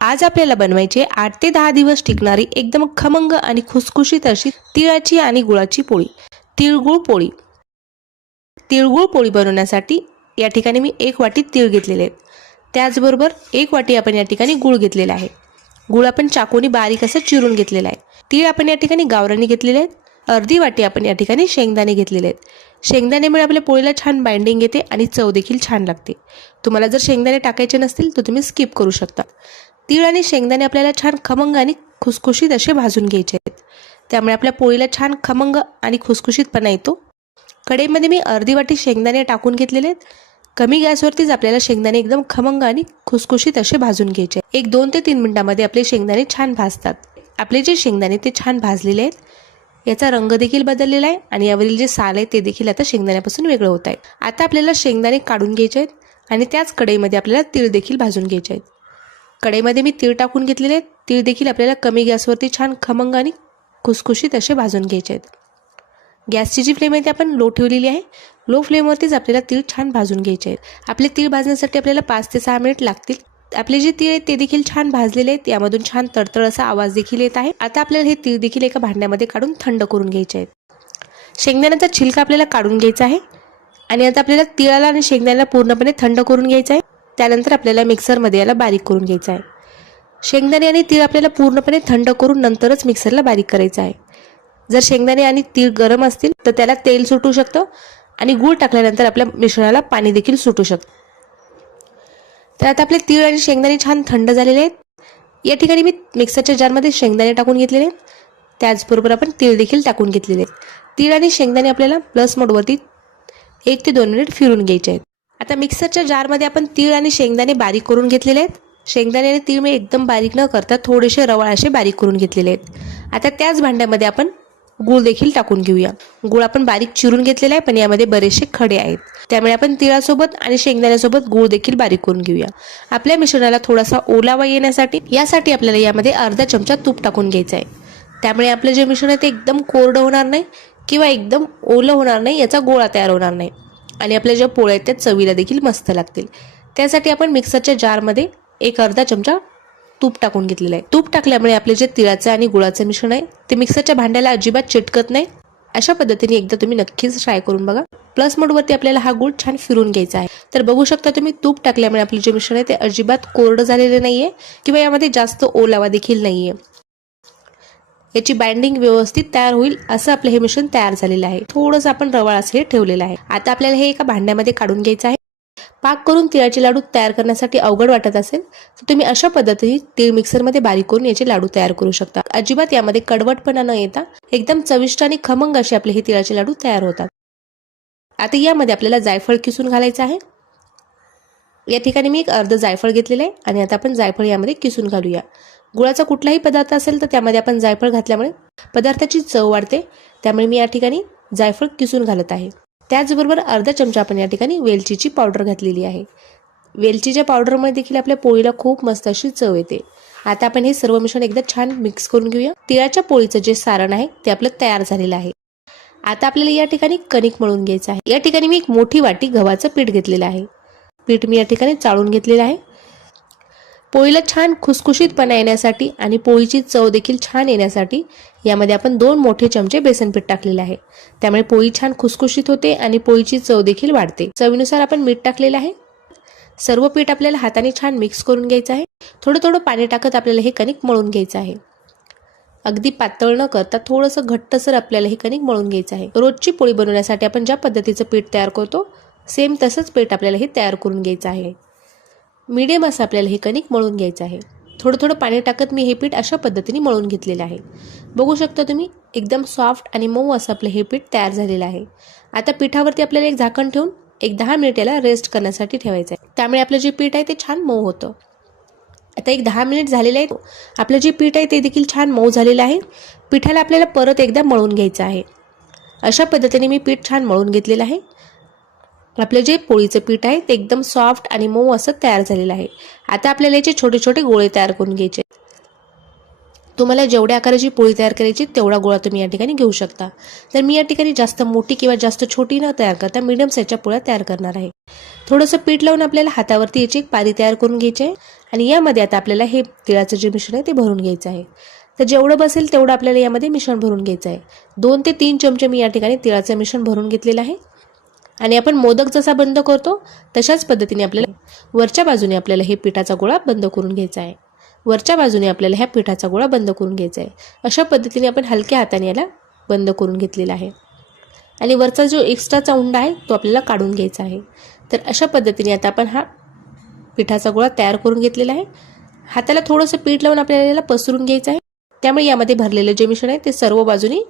आज आपल्याला बनवायची 8 ते 10 दिवस टिकणारी एकदम खमंग आणि खुसखुशीत अशी तिळाची आणि गुळाची पोळी, तिळगुळ पोळी। तिळगुळ पोळी बनवण्यासाठी या ठिकाणी मी 1 वाटी तीळ घेतलेले आहेत। त्याचबरोबर 1 वाटी आपण या ठिकाणी गुळ घेतलेला आहे। गुळ आपण चाकूने बारीक असं चिरून घेतलेला आहे। तीळ आपण या ठिकाणी गावरानी घेतलेले आहेत। अर्धी वाटी आपण या ठिकाणी शेंगदाणे घेतलेले आहेत। शेंगदाण्यामुळे आपल्या पोळीला छान बाइंडिंग येते आणि चव देखील छान लागते। तुम्हाला जर शेंगदाणे टाकायचे नसतील तर तुम्ही स्किप करू शकता। तीळ आणि शेंगदाणे आपल्याला छान खमंग आणि खुसखुशीत असे भाजून घ्यायचे आहेत। त्यामुळे आपल्या पोळीला छान खमंग आणि खुसखुशीतपणा येतो। कढईमध्ये मी अर्धी वाटी शेंगदाणे टाकून घेतलेले आहेत। कमी गॅसवरतीच आपल्याला शेंगदाणे एकदम खमंग आणि खुसखुशीत असे भाजून घ्यायचे। 1-2 ते 3 मिनिटांमध्ये आपले शेंगदाणे छान भाजतात। आपले जे शेंगदाणे ते छान भाजलेले आहेत। याचा रंग देखील बदललेला आहे आणि यावरील जे साल आहे ते देखील आता शेंगदाण्यापासून वेगळं होत आहे। आता आपल्याला शेंगदाणे काढून घ्यायचे आहेत आणि त्याच कढईमध्ये आपल्याला तीळ देखील भाजून घ्यायचे आहेत। कढईमध्ये मी तीळ टाकून घेतलेले आहेत। तीळ देखील आपल्याला कमी गॅसवरती छान खमंग आणि खुसखुशीत असे भाजून घ्यायचे आहेत। गॅसची जी फ्लेम आहे ती आपण लो ठेवलेली आहे। लो फ्लेमवरतीच आपल्याला तीळ छान भाजून घ्यायचे आहेत। आपले तीळ भाजण्यासाठी आपल्याला 5 ते 6 मिनिट लागतील। आपले जे तीळ आहेत ते देखील छान भाजलेले आहेत। यामधून छान तडतड असा आवाज देखील येत आहे। आता आपल्याला हे तीळ देखील एका भांड्यामध्ये काढून थंड करून घ्यायचे आहेत। शेंगदाण्याचा छिलका आपल्याला काढून घ्यायचा आहे आणि आता आपल्याला तिळाला आणि शेंगदाण्याला पूर्णपणे थंड करून घ्यायचं आहे। त्यानंतर आपल्याला मिक्सरमध्ये याला बारीक करून घ्यायचं आहे। शेंगदाणे आणि तीळ आपल्याला पूर्णपणे थंड करून नंतरच मिक्सरला बारीक करायचं आहे। जर शेंगदाणे आणि तीळ गरम असतील तर त्याला तेल सुटू शकतं आणि गूळ टाकल्यानंतर आपल्या मिश्रणाला पाणी देखील सुटू शकतं। तर आता आपले तीळ आणि शेंगदाणे छान थंड झालेले आहेत। या ठिकाणी मी मिक्सरच्या जारमध्ये शेंगदाणे टाकून घेतलेले आहेत। त्याचबरोबर आपण तीळ देखील टाकून घेतलेले आहेत। तीळ आणि शेंगदाणे आपल्याला प्लस मोडवरती 1 ते 2 मिनिट फिरून घ्यायचे आहेत। आता मिक्सरच्या जारमध्ये आपण तीळ आणि शेंगदाणे बारीक करून घेतलेले आहेत। शेंगदाणे आणि तीळ मी एकदम बारीक न करता थोडेसे रवाळ असे बारीक करून घेतलेले आहेत। आता त्याच भांड्यामध्ये आपण गूळ देखील टाकून घेऊया। गूळ आपण बारीक चिरून घेतलेला आहे पण यामध्ये बरेचसे खडे आहेत। त्यामुळे आपण तिळासोबत आणि शेंगदाण्यासोबत गूळ देखील बारीक करून घेऊया। आपल्या मिश्रणाला थोडासा ओलावा येण्यासाठी यासाठी आपल्याला यामध्ये अर्धा चमचा तूप टाकून घ्यायचं आहे। त्यामुळे आपलं जे मिश्रण आहे ते एकदम कोरडं होणार नाही किंवा एकदम ओलं होणार नाही, याचा गोळा तयार होणार नाही आणि आपल्या ज्या पोळ्या आहेत त्या चवीला देखील मस्त लागतील। त्यासाठी आपण मिक्सरच्या जारमध्ये एक अर्धा चमचा तूप टाकून घेतलेलं आहे। तूप टाकल्यामुळे आपले जे तिळाचं आणि गुळाचं मिश्रण आहे ते मिक्सरच्या भांड्याला अजिबात चिटकत नाही। अशा पद्धतीने एकदा तुम्ही नक्कीच ट्राय करून बघा। प्लस मोडवरती आपल्याला हा गूळ छान फिरून घ्यायचा आहे। तर बघू शकता तुम्ही तूप टाकल्यामुळे आपले जे मिश्रण आहे ते अजिबात कोरडं झालेले नाहीये किंवा यामध्ये जास्त ओलावा देखील नाहीये। याची बाइंडिंग व्यवस्थित तयार होईल असं आपलं हे मिश्रण तयार झालेलं आहे। थोडंसं आपण रवाळ असं ठेवलेलं आहे। आता आपल्याला हे एका भांड्यामध्ये काढून घ्यायचं आहे। पाक करून तिळाचे लाडू तयार करण्यासाठी अवघड वाटत असेल तर तुम्ही अशा पद्धतीने तीळ मिक्सरमध्ये बारीक करून याचे लाडू तयार करू शकता। अजिबात यामध्ये कडवटपणा न येता एकदम चविष्ट आणि खमंग असे आपले हे तिळाचे लाडू तयार होतात। आता यामध्ये आपल्याला जायफळ किसून घालायचं आहे। या ठिकाणी मी एक अर्ध जायफळ घेतलेलं आहे आणि आता आपण जायफळ यामध्ये किसून घालूया। गुळाचा कुठलाही पदार्थ असेल तर त्यामध्ये आपण जायफळ घातल्यामुळे पदार्थाची चव वाढते। त्यामुळे मी या ठिकाणी जायफळ किसून घालत आहे। त्याचबरोबर अर्धा चमचा आपण या ठिकाणी वेलचीची पावडर घातलेली आहे। वेलचीच्या पावडरमुळे देखील आपल्या पोळीला खूप मस्त अशी चव येते। आता आपण हे सर्व मिश्रण एकदा छान मिक्स करून घेऊया। तिळाच्या पोळीचं जे सारण आहे ते आपलं तयार झालेलं आहे। आता आपल्याला या ठिकाणी कणिक मळून घ्यायचं आहे। या ठिकाणी मी एक मोठी वाटी गव्हाचं पीठ घेतलेलं आहे। पीठ मी या ठिकाणी चाळून घेतलेलं आहे। पोळीला छान खुसखुशीतपणा येण्यासाठी आणि पोळीची चव देखील छान येण्यासाठी यामध्ये आपण 2 मोठे चमचे बेसन पीठ टाकलेले आहे। त्यामुळे पोळी छान खुसखुशीत होते आणि पोळीची चव देखील वाढते। चवीनुसार आपण मीठ टाकलेलं आहे। सर्व पीठ आपल्याला हाताने छान मिक्स करून घ्यायचं आहे। थोडं थोडं पाणी टाकत आपल्याला हे कणिक मळून घ्यायचं आहे। अगदी पातळ न करता थोडंसं घट्टसर आपल्याला हे कणिक मळून घ्यायचं आहे। रोजची पोळी बनवण्यासाठी आपण ज्या पद्धतीचं पीठ तयार करतो सेम तसंच पीठ आपल्याला हे तयार करून घ्यायचं आहे। मीडियम असं आपल्याला हे कणिक मळून घ्यायचं आहे। थोडं थोडं पाणी टाकत मी हे पीठ अशा पद्धतीने मळून घेतलेलं आहे। बघू शकता तुम्ही एकदम सॉफ्ट आणि मऊ असं आपलं हे पीठ तयार झालेलं आहे। आता पिठावरती आपल्याला एक झाकण ठेवून एक 10 मिनिट याला रेस्ट करण्यासाठी ठेवायचं आहे। त्यामुळे आपलं जे पीठ आहे ते छान मऊ होतं। आता एक 10 मिनिट झालेले आहेत। आपलं जे पीठ आहे ते देखील छान मऊ झालेलं आहे। पिठाला आपल्याला परत एकदा मळून घ्यायचं आहे। अशा पद्धतीने मी पीठ छान मळून घेतलेलं आहे। आपलं जे पोळीचं पीठ आहे ते एकदम सॉफ्ट आणि मऊ असं तयार झालेलं आहे। आता आपल्याला याचे छोटे छोटे गोळे तयार करून घ्यायचे। तुम्हाला जेवढ्या आकाराची पोळी तयार करायची तेवढा गोळा तुम्ही या ठिकाणी घेऊ शकता. तर मी या ठिकाणी जास्त मोठी किंवा जास्त छोटी न तयार करता मीडियम साईजच्या पोळ्या तयार करणार आहे. थोडंसं पीठ लावून आपल्याला हातावरती याची एक पारी तयार करून घ्यायची आहे आणि यामध्ये आता आपल्याला हे तिळाचं जे मिश्रण आहे ते भरून घ्यायचं आहे. तर जेवढं बसेल तेवढं आपल्याला यामध्ये मिश्रण भरून घ्यायचं आहे. 2 ते 3 चमचे मी या ठिकाणी तिळाचं मिश्रण भरून घेतलेलं आहे आणि आपण मोदक जसा बंद करतो तशाच पद्धतीने आपल्याला वरच्या बाजूने आपल्याला हे पिठाचा गोळा बंद करून घ्यायचा आहे. वरच्या बाजूने आपल्याला ह्या पिठाचा गोळा बंद करून घ्यायचा आहे. अशा पद्धतीने आपण हलक्या हाताने याला बंद करून घेतलेला आहे आणि वरचा जो एक्स्ट्राचा उंडा आहे तो आपल्याला काढून घ्यायचा आहे. तर अशा पद्धतीने आता आपण हा पिठाचा गोळा तयार करून घेतलेला आहे. हाताला थोडंसं पीठ लावून आपल्याला याला पसरून घ्यायचं आहे. त्यामुळे यामध्ये भरलेलं जे मिश्रण आहे ते सर्व बाजूनी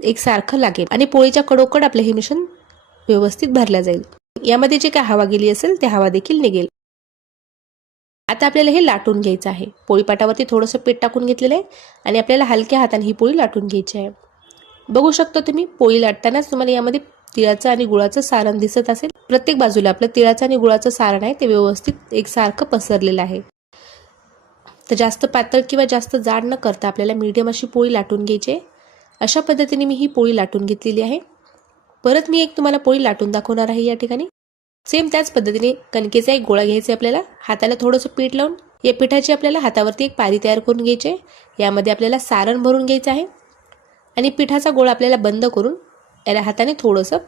एकसारखं लागेल आणि पोळीच्या कडोकड आपलं हे मिश्रण व्यवस्थित भरल्या जाईल. यामध्ये जे काय हवा गेली असेल ते हवा देखील निघेल. आता आपल्याला हे लाटून घ्यायचं आहे. पोळीपाटावरती थोडंसं पीठ टाकून घेतलेलं आहे आणि आपल्याला हलक्या हाताने ही पोळी लाटून घ्यायची आहे. बघू शकता तुम्ही पोळी लाटतानाच तुम्हाला यामध्ये तिळाचं आणि गुळाचं सारण दिसत असेल. प्रत्येक बाजूला आपलं तिळाचं आणि गुळाचं सारण आहे ते व्यवस्थित एकसारखं पसरलेलं आहे. तर जास्त पातळ किंवा जास्त जाड न करता आपल्याला मीडियम अशी पोळी लाटून घ्यायची आहे. अशा पद्धतीने मी ही पोळी लाटून घेतलेली आहे. परत मी एक तुम्हाला पोळी लाटून दाखवणार आहे. या ठिकाणी सेम त्याच पद्धतीने कणकेचा एक गोळा घ्यायचा आहे. आपल्याला हाताला थोडंसं पीठ लावून या पिठाची आपल्याला हातावरती एक पारी तयार करून घ्यायची आहे. यामध्ये आपल्याला सारण भरून घ्यायचं आहे आणि पिठाचा गोळा आपल्याला बंद करून याला हाताने थोडंसं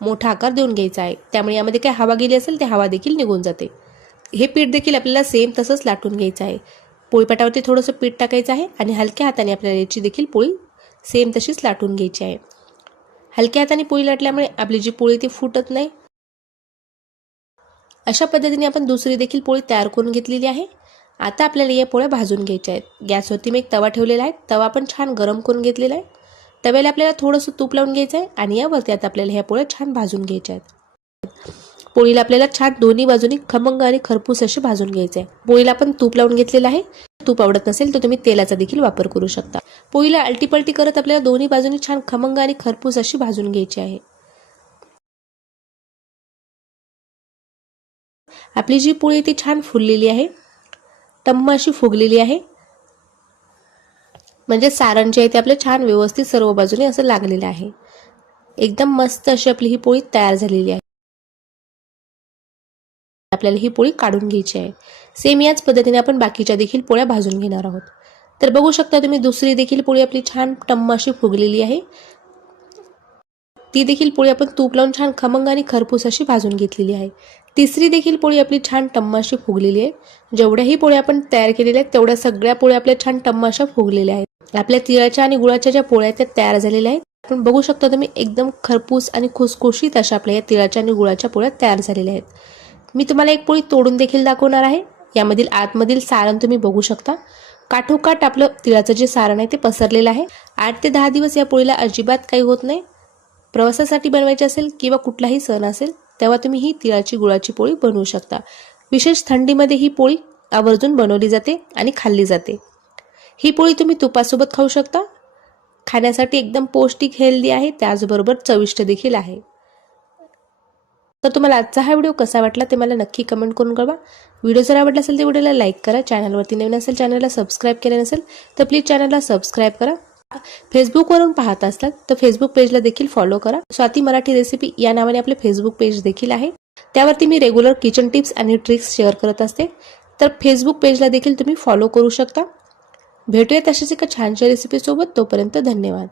मोठा आकार देऊन घ्यायचा आहे. त्यामुळे यामध्ये काय हवा गेली असेल ते हवा देखील निघून जाते. हे पीठ देखील आपल्याला सेम तसंच लाटून घ्यायचं आहे. पोळीपाटावरती थोडंसं पीठ टाकायचं आहे आणि हलक्या हाताने आपल्याला याची देखील पोळी सेम तशीच लाटून घ्यायची आहे. हलक्या हाताने पोळी लाटल्यामुळे आपली जी पोळी ती फुटत नाही. अशा पद्धतीने आपण दुसरी देखील पोळी तयार करून घेतलेली आहे. आता आपल्याला या पोळ्या भाजून घ्यायच्या आहेत. गॅसवरती मी एक तवा ठेवलेला आहे. तवा आपण छान गरम करून घेतलेला आहे. तव्याला आपल्याला थोडंसं तूप लावून घ्यायचं आहे आणि यावरती आता आपल्याला ह्या पोळ्या छान भाजून घ्यायच्या आहेत. पोळीला आपल्याला छान दोन्ही बाजूनी खमंग आणि खरपूस असे भाजून घ्यायचे आहे. पोळीला आपण तूप लावून घेतलेलं आहे. तूप आवडत नसेल तर तुम्ही तेलाचा देखील वापर करू शकता. पोळीला अलटीपलटी करत आपल्याला दोन्ही बाजूनी छान खमंग आणि खरपूस अशी भाजून घ्यायची आहे. आपली जी पोळी ती छान फुललेली आहे, टम्म अशी फुगलेली आहे. म्हणजे सारण जे आहे ते आपलं छान व्यवस्थित सर्व बाजूने असं लागलेलं आहे. एकदम मस्त अशी आपली ही पोळी तयार झालेली आहे. आपल्याला ही पोळी काढून घ्यायची आहे. सेम याच पद्धतीने आपण बाकीच्या देखील पोळ्या भाजून घेणार आहोत. तर बघू शकता तुम्ही दुसरी देखील पोळी आपली छान टम्म अशी फुगलेली आहे. ती देखील पोळी आपण तूप लावून छान खमंग आणि खरपूस अशी भाजून घेतलेली आहे. तिसरी देखील पोळी आपली छान टम्म अशी फुगलेली आहे. जेवढ्याही पोळ्या आपण तयार केलेल्या आहेत तेवढ्या सगळ्या पोळ्या आपल्या छान टम्म अशा फुगलेल्या आहेत. आपल्या तिळाच्या आणि गुळाच्या ज्या पोळ्या त्या तयार झालेल्या आहेत. आपण बघू शकता तुम्ही एकदम खरपूस आणि खुसखुशीत अशा आपल्या या तिळाच्या आणि गुळाच्या पोळ्या तयार झालेल्या आहेत. मी तुम्हाला एक पोळी तोडून देखील दाखवणार आहे. यामधील आतमधील सारण तुम्ही बघू शकता. काठोकाठ आपलं तिळाचं जे सारण आहे ते पसरलेलं आहे. 8 ते 10 दिवस या पोळीला अजिबात काही होत नाही. प्रवासासाठी बनवायची असेल किंवा कुठलाही सण असेल तेव्हा तुम्ही ही तिळाची गुळाची पोळी बनवू शकता. विशेष थंडीमध्ये ही पोळी आवर्जून बनवली जाते आणि खाल्ली जाते. ही पोळी तुम्ही तुपासोबत खाऊ शकता. खाण्यासाठी एकदम पौष्टिक, हेल्दी आहे, त्याचबरोबर चविष्ट देखील आहे. तर तुम्हाला आजचा हा व्हिडिओ कसा वाटला ते मला नक्की कमेंट करून कळवा. व्हिडिओ जर आवडला असेल तर व्हिडिओला लाईक करा. चॅनलवरती नवीन असेल, चॅनलला सबस्क्राईब केलं नसेल तर प्लीज चॅनलला सबस्क्राईब करा. फेसबुकवरून पाहत असलात तर फेसबुक पेजला देखील फॉलो करा. स्वाती मराठी रेसिपी या नावाने आपले फेसबुक पेज देखील आहे. त्यावरती मी रेग्युलर किचन टिप्स आणि ट्रिक्स शेअर करत असते. तर फेसबुक पेजला देखील तुम्ही फॉलो करू शकता. भेटूया तशाच एका छानशा रेसिपीसोबत. तोपर्यंत धन्यवाद.